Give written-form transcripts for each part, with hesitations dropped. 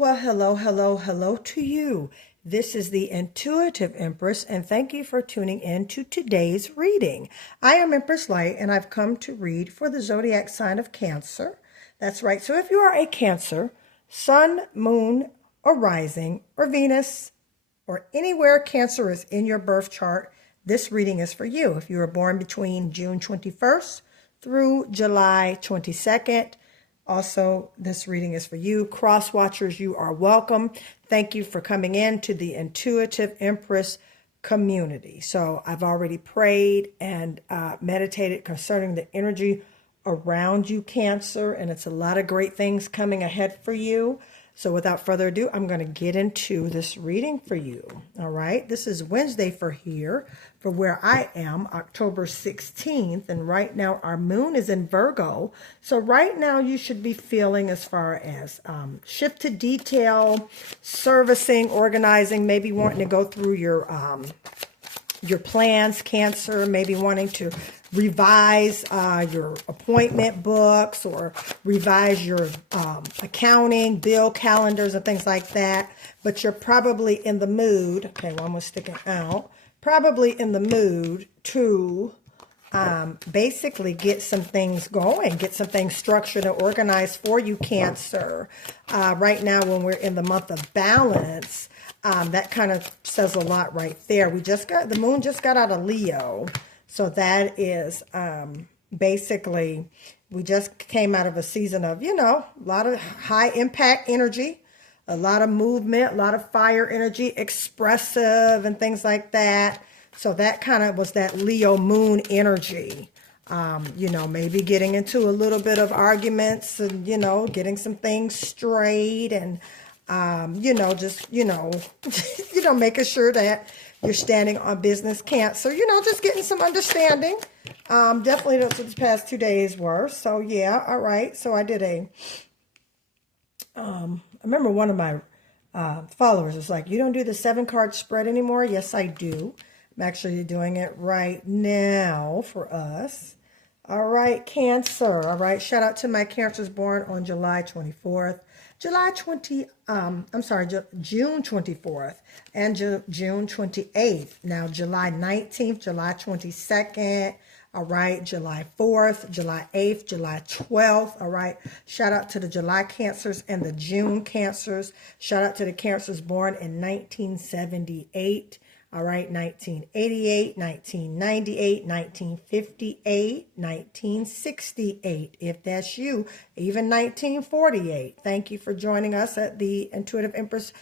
Well, hello, hello, hello to you. This is the Intuitive Empress, and thank you for tuning in to today's reading. I am Empress Light, and I've come to read for the zodiac sign of Cancer. That's right. So if you are a Cancer, Sun, Moon, or Rising, or Venus, or anywhere Cancer is in your birth chart, this reading is for you. If you were born between June 21st through July 22nd, also, this reading is for you. Cross watchers, you are welcome. Thank you for coming in to the Intuitive Empress community. So I've already prayed and meditated concerning the energy around you, Cancer, and it's a lot of great things coming ahead for you. So without further ado, I'm going to get into this reading for you. All right. This is Wednesday for where I am, October 16th. And right now our moon is in Virgo. So right now you should be feeling as far as shift to detail, servicing, organizing, maybe wanting to go through your plans, Cancer, maybe wanting to revise your appointment books or revise your accounting, bill calendars, and things like that. But you're probably in the mood, okay, one was sticking out, probably in the mood to basically get some things going, get some things structured and organized for you, Cancer. Right now, when we're in the month of balance, that kind of says a lot right there. The moon just got out of Leo. So that is basically, we just came out of a season of, a lot of high impact energy, a lot of movement, a lot of fire energy, expressive and things like that. So that kind of was that Leo moon energy. Maybe getting into a little bit of arguments and, getting some things straight and, making sure that you're standing on business, Cancer, just getting some understanding. Definitely that's what the past 2 days were. So yeah, all right. So I did I remember one of my followers was like, you don't do the 7-card spread anymore? Yes, I do. I'm actually doing it right now for us. All right, Cancer. All right. Shout out to my Cancers born on July 24th. June 24th and June 28th. Now, July 19th, July 22nd. All right. July 4th, July 8th, July 12th. All right. Shout out to the July Cancers and the June Cancers. Shout out to the Cancers born in 1978. All right, 1988, 1998, 1958, 1968, if that's you, even 1948. Thank you for joining us at the Intuitive Empress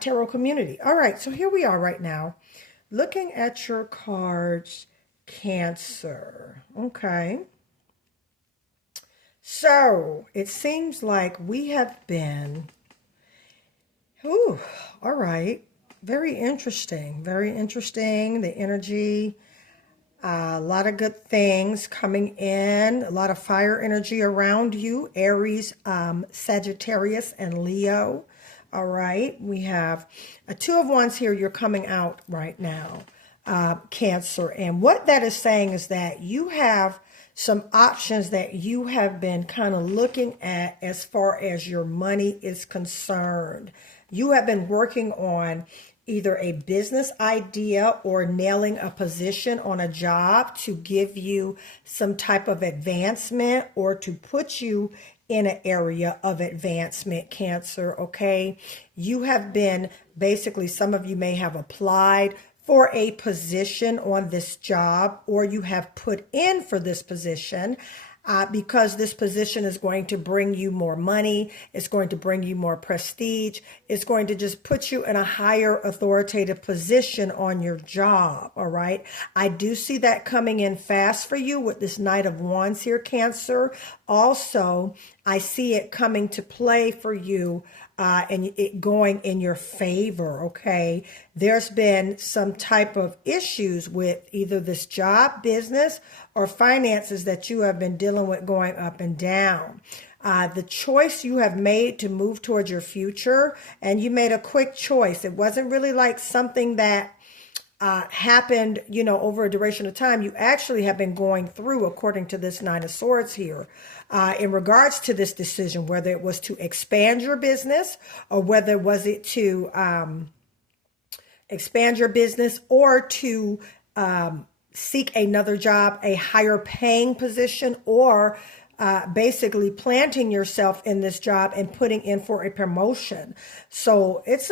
Tarot community. All right, so here we are right now, looking at your cards, Cancer. Okay. So it seems like we have been, all right. Very interesting. The energy, a lot of good things coming in, a lot of fire energy around you, Aries, Sagittarius, and Leo. All right. We have a 2 of Wands here. You're coming out right now, Cancer. And what that is saying is that you have some options that you have been kind of looking at as far as your money is concerned. You have been working on either a business idea or nailing a position on a job to give you some type of advancement or to put you in an area of advancement, Cancer, okay? You have been, basically, some of you may have applied for a position on this job, or you have put in for this position because this position is going to bring you more money. It's going to bring you more prestige. It's going to just put you in a higher authoritative position on your job. All right. I do see that coming in fast for you with this Knight of Wands here, Cancer. Also, I see it coming to play for you and it going in your favor, okay? There's been some type of issues with either this job, business, or finances that you have been dealing with going up and down. The choice you have made to move towards your future, and you made a quick choice. It wasn't really like something that happened, over a duration of time. You actually have been going through, according to this Nine of Swords here, in regards to this decision, whether it was to expand your business or whether was it to expand your business or to seek another job, a higher paying position, or basically planting yourself in this job and putting in for a promotion. So it's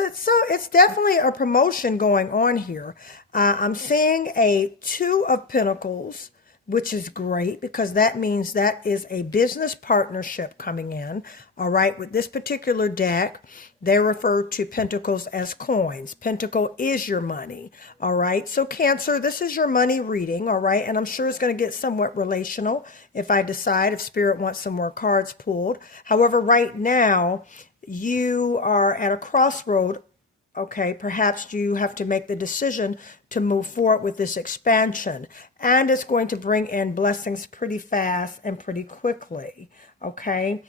definitely a promotion going on here. I'm seeing a Two of Pentacles, which is great because that means that is a business partnership coming in. All right. With this particular deck, they refer to pentacles as coins. Pentacle is your money. All right. So Cancer, this is your money reading. All right. And I'm sure it's going to get somewhat relational if I decide if Spirit wants some more cards pulled. However, right now you are at a crossroad. Okay, perhaps you have to make the decision to move forward with this expansion, and it's going to bring in blessings pretty fast and pretty quickly. Okay,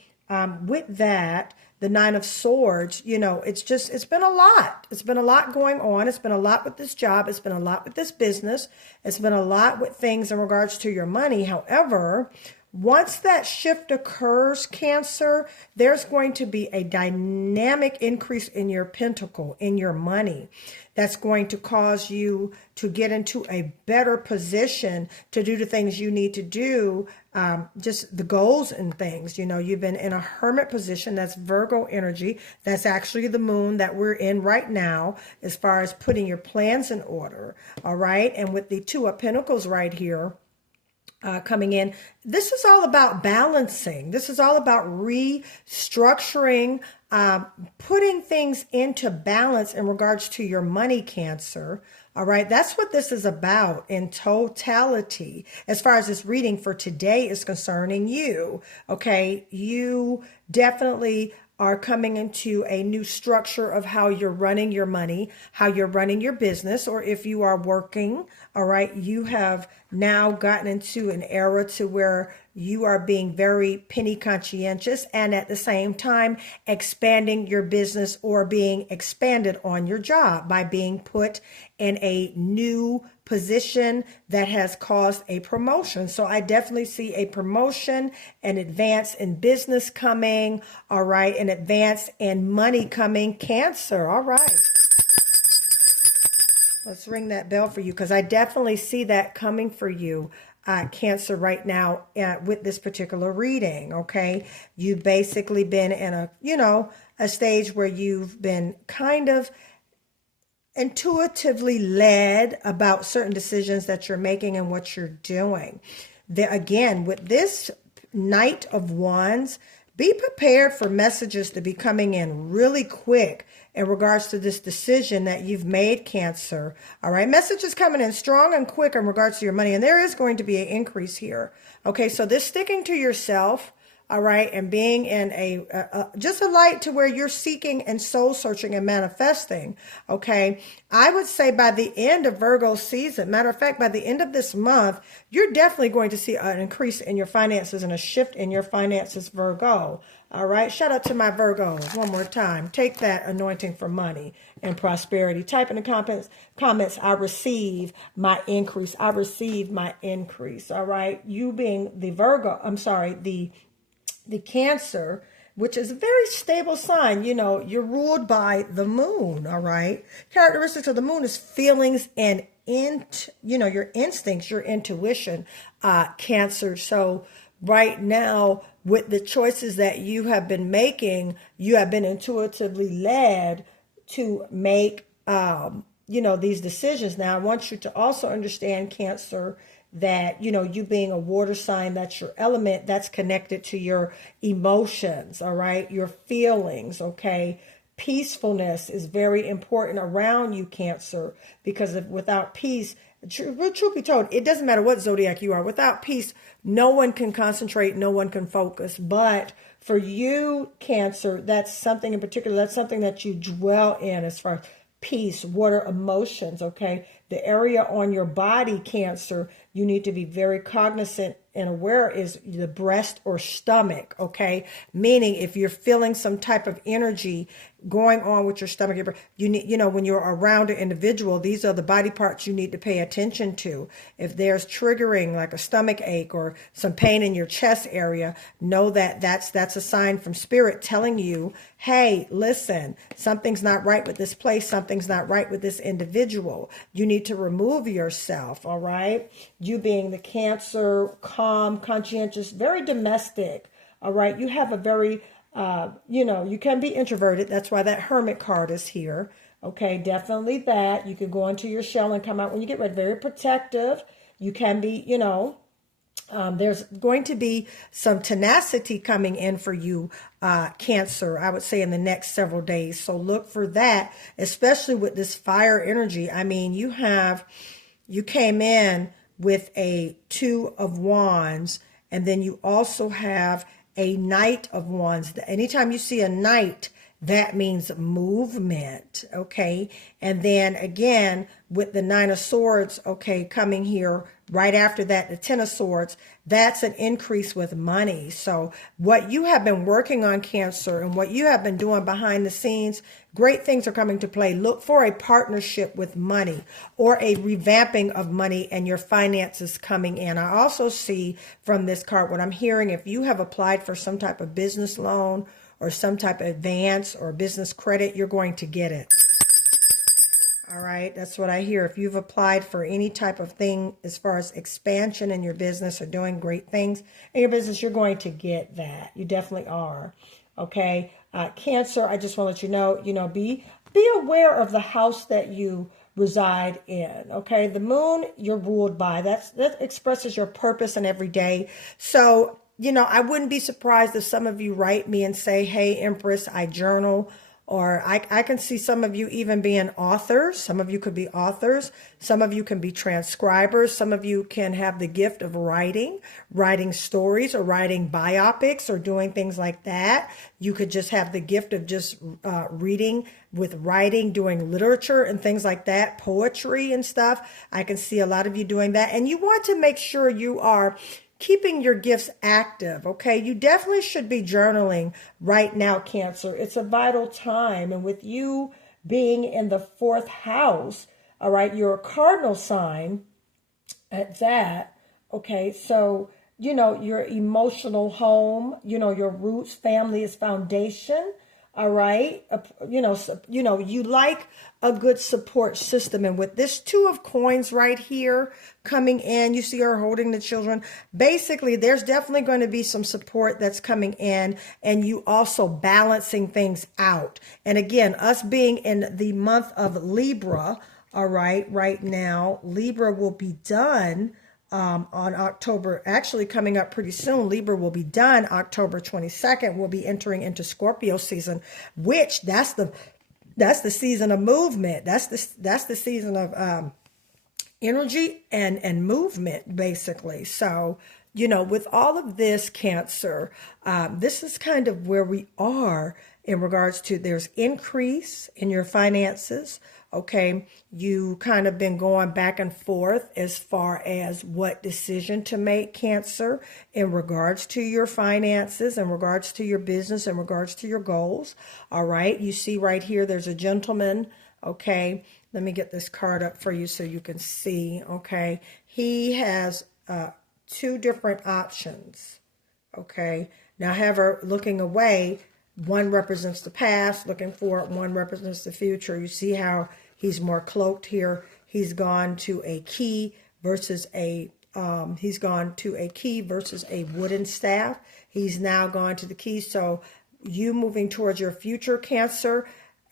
with that, the Nine of Swords, it's been a lot. It's been a lot going on. It's been a lot with this job. It's been a lot with this business. It's been a lot with things in regards to your money. However, once that shift occurs, Cancer, there's going to be a dynamic increase in your pentacle, in your money. That's going to cause you to get into a better position to do the things you need to do, just the goals and things. You've been in a hermit position. That's Virgo energy. That's actually the moon that we're in right now as far as putting your plans in order. All right. And with the Two of Pentacles right here, coming in. This is all about balancing. This is all about restructuring, putting things into balance in regards to your money, Cancer. All right. That's what this is about in totality. As far as this reading for today is concerning you. Okay. You definitely are coming into a new structure of how you're running your money, how you're running your business, or if you are working, all right, you have now gotten into an era to where you are being very penny conscientious and at the same time expanding your business or being expanded on your job by being put in a new position that has caused a promotion. So I definitely see a promotion, an advance in business coming, all right, an advance in money coming, Cancer, all right. Let's ring that bell for you because I definitely see that coming for you, Cancer, right now with this particular reading, okay? You've basically been in a stage where you've been kind of intuitively led about certain decisions that you're making and what you're doing. Again, with this Knight of Wands, be prepared for messages to be coming in really quick in regards to this decision that you've made, Cancer. All right. Messages coming in strong and quick in regards to your money. And there is going to be an increase here. Okay. So this sticking to yourself. All right. And being in just a light to where you're seeking and soul searching and manifesting. Okay. I would say by the end of Virgo season, matter of fact, by the end of this month, you're definitely going to see an increase in your finances and a shift in your finances, Virgo. All right. Shout out to my Virgos one more time. Take that anointing for money and prosperity. Type in the comments, I receive my increase. I receive my increase. All right. You being the Virgo, the Cancer, which is a very stable sign. You're ruled by the moon. All right. Characteristics of the moon is feelings and your instincts, your intuition, Cancer. So right now, with the choices that you have been making, you have been intuitively led to make, these decisions. Now, I want you to also understand, Cancer, that, you being a water sign, that's your element, that's connected to your emotions, all right, your feelings, okay? Peacefulness is very important around you, Cancer, because without peace, truth be told, it doesn't matter what zodiac you are. Without peace, no one can concentrate, no one can focus. But for you, Cancer, that's something in particular, that's something that you dwell in as far as peace, water, emotions, okay? The area on your body, Cancer, you need to be very cognizant and aware is the breast or stomach, okay? Meaning if you're feeling some type of energy going on with your stomach, you need, when you're around an individual, these are the body parts you need to pay attention to. If there's triggering like a stomach ache or some pain in your chest area, know that that's a sign from spirit telling you, hey, listen, something's not right with this place. Something's not right with this individual. You need to remove yourself, all right? You being the Cancer, calm, conscientious, very domestic, all right? You have a very, you can be introverted. That's why that Hermit card is here. Okay, definitely that. You can go into your shell and come out when you get ready. Very protective. You can be, there's going to be some tenacity coming in for you, Cancer, I would say in the next several days. So look for that, especially with this fire energy. I mean, you came in with a 2 of Wands, and then you also have a Knight of Wands. Anytime you see a Knight, that means movement, okay? And then again, with the 9 of Swords, okay, coming here right after that, the 10 of Swords, that's an increase with money. So what you have been working on, Cancer, and what you have been doing behind the scenes, great things are coming to play. Look for a partnership with money or a revamping of money and your finances coming in. I also see from this card, what I'm hearing, if you have applied for some type of business loan or some type of advance or business credit, you're going to get it. All right, that's what I hear. If you've applied for any type of thing as far as expansion in your business or doing great things in your business, you're going to get that. You definitely are. Okay, Cancer, I just want to let you know, be aware of the house that you reside in. Okay, the moon you're ruled by. That expresses your purpose in every day. So, I wouldn't be surprised if some of you write me and say, hey, Empress, I journal. Or I can see some of you even being authors. Some of you could be authors. Some of you can be transcribers. Some of you can have the gift of writing stories or writing biopics or doing things like that. You could just have the gift of just reading with writing, doing literature and things like that, poetry and stuff. I can see a lot of you doing that. And you want to make sure you are keeping your gifts active, okay? You definitely should be journaling right now, Cancer. It's a vital time. And with you being in the 4th house, all right, you're a cardinal sign at that, okay? So, your emotional home, your roots, family is foundation. All right. You like a good support system. And with this 2 of Coins right here coming in, you see her holding the children. Basically, there's definitely going to be some support that's coming in and you also balancing things out. And again, us being in the month of Libra, all right now, Libra will be done on October, actually coming up pretty soon. Libra will be done October 22nd. We'll be entering into Scorpio season, which that's the season of movement. That's the season of energy and movement, basically. So, with all of this, Cancer, this is kind of where we are in regards to there's increase in your finances. Okay, you kind of been going back and forth as far as what decision to make, Cancer, in regards to your finances, in regards to your business, in regards to your goals. All right, you see right here, there's a gentleman. Okay, let me get this card up for you so you can see. Okay, he has 2 different options. Okay, now have her looking away. One represents the past, looking forward. One represents the future. You see how he's more cloaked here. He's gone to a key versus a wooden staff. He's now gone to the key. So you moving towards your future, Cancer,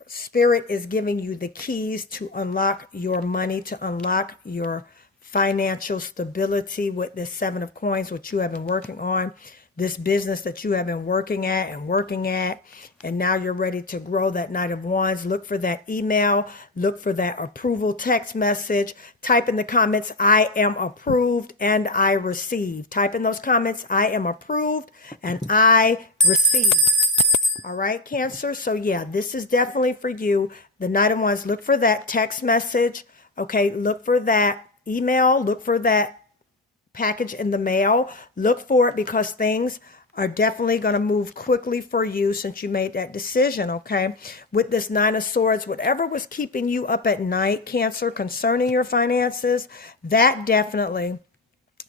Spirit is giving you the keys to unlock your money, to unlock your financial stability with this 7 of Coins, which you have been working on. This business that you have been working at, and now you're ready to grow. That Knight of Wands. Look for that email. Look for that approval text message. Type in the comments, I am approved and I receive. Type in those comments, I am approved and I receive. All right, Cancer. So yeah, this is definitely for you. The Knight of Wands. Look for that text message. Okay, look for that email. Look for that package in the mail. Look for it because things are definitely going to move quickly for you since you made that decision, okay? With this Nine of Swords, whatever was keeping you up at night, Cancer, concerning your finances, that definitely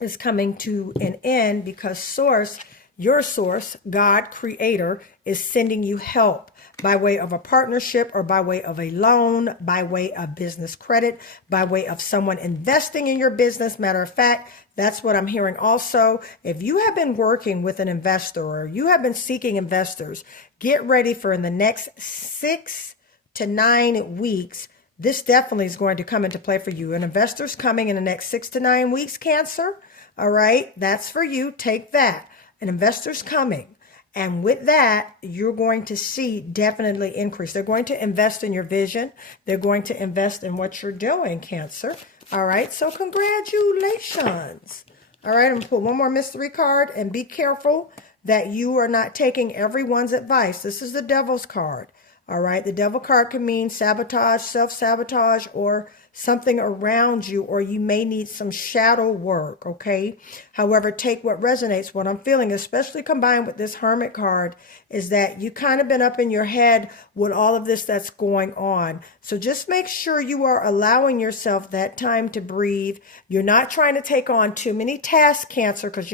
is coming to an end because Source, your source, God, Creator, is sending you help by way of a partnership or by way of a loan, by way of business credit, by way of someone investing in your business. Matter of fact, that's what I'm hearing also. If you have been working with an investor or you have been seeking investors, get ready for in the next 6 to 9 weeks. This definitely is going to come into play for you. An investor's coming in the next 6 to 9 weeks, Cancer. All right, that's for you. Take that. An investor's coming. And with that, you're going to see definitely increase. They're going to invest in your vision. They're going to invest in what you're doing, Cancer. All right, so congratulations. All right, I'm going to pull one more mystery card and be careful that you are not taking everyone's advice. This is the Devil's card. All right, the Devil card can mean sabotage, self-sabotage, or something around you, or you may need some shadow work, okay? However, take what resonates. What I'm feeling, especially combined with this Hermit card, is that you kind of been up in your head with all of this that's going on. So just make sure you are allowing yourself that time to breathe. You're not trying to take on too many tasks, Cancer, because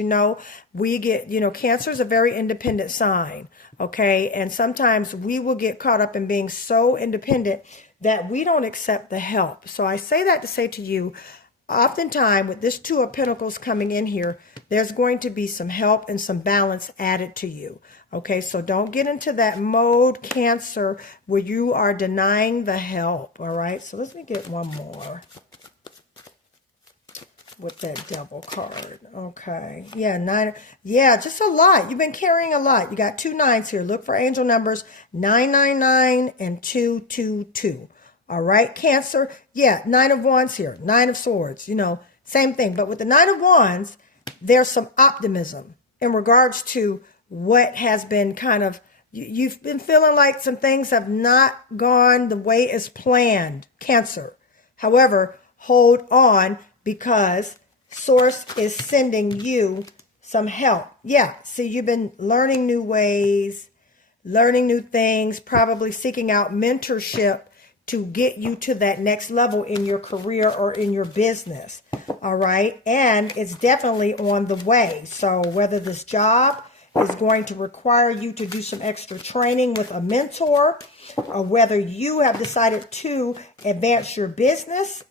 we get, Cancer is a very independent sign, okay? And sometimes we will get caught up in being so independent that we don't accept the help. So I say that to say to you, oftentimes with this Two of Pentacles coming in here, there's going to be some help and some balance added to you. Okay, so don't get into that mode, Cancer, where you are denying the help. All right, so let me get one more with that Devil card. Okay. Yeah, 9. Yeah, just a lot. You've been carrying a lot. You got 2 9s here. Look for angel numbers 999 and 222. All right, Cancer. Yeah, 9 of Wands here. 9 of Swords. Same thing. But with the 9 of Wands, there's some optimism in regards to what has been kind of, you've been feeling like some things have not gone the way as planned, Cancer. However, hold on, because Source is sending you some help. Yeah, see, you've been learning new ways, learning new things, probably seeking out mentorship to get you to that next level in your career or in your business. All right, and it's definitely on the way. So whether this job is going to require you to do some extra training with a mentor, or whether you have decided to advance your business,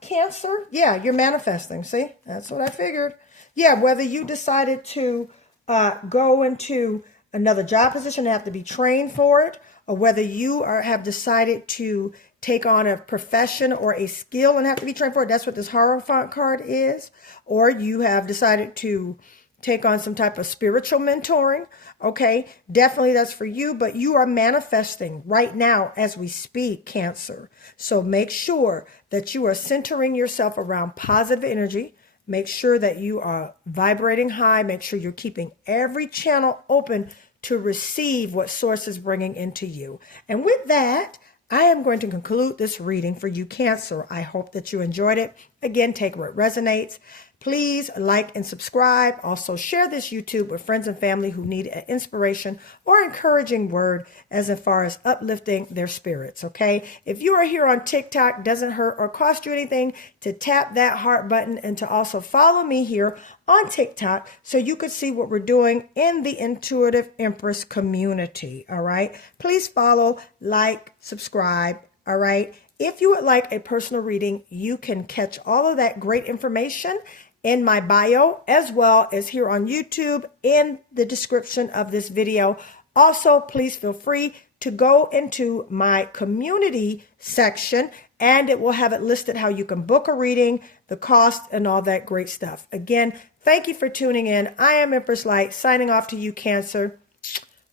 Cancer. Yeah, you're manifesting. See, that's what I figured. Yeah, whether you decided to go into another job position and have to be trained for it, or whether you have decided to take on a profession or a skill and have to be trained for it. That's what this Hierophant card is. Or you have decided to take on some type of spiritual mentoring. Okay, definitely that's for you, but you are manifesting right now as we speak, Cancer. So make sure that you are centering yourself around positive energy. Make sure that you are vibrating high. Make sure you're keeping every channel open to receive what Source is bringing into you. And with that, I am going to conclude this reading for you, Cancer. I hope that you enjoyed it. Again, take what resonates. Please like and subscribe. Also share this YouTube with friends and family who need an inspiration or encouraging word as far as uplifting their spirits, okay? If you are here on TikTok, doesn't hurt or cost you anything to tap that heart button and to also follow me here on TikTok so you could see what we're doing in the Intuitive Empress community, all right? Please follow, like, subscribe, all right? If you would like a personal reading, you can catch all of that great information in my bio, as well as here on YouTube in the description of this video. Also, please feel free to go into my community section and it will have it listed how you can book a reading, the cost, and all that great stuff. Again, thank you for tuning in. I am Empress Light, signing off to you, Cancer.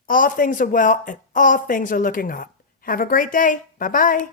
All things are well and all things are looking up. Have a great day. Bye-bye.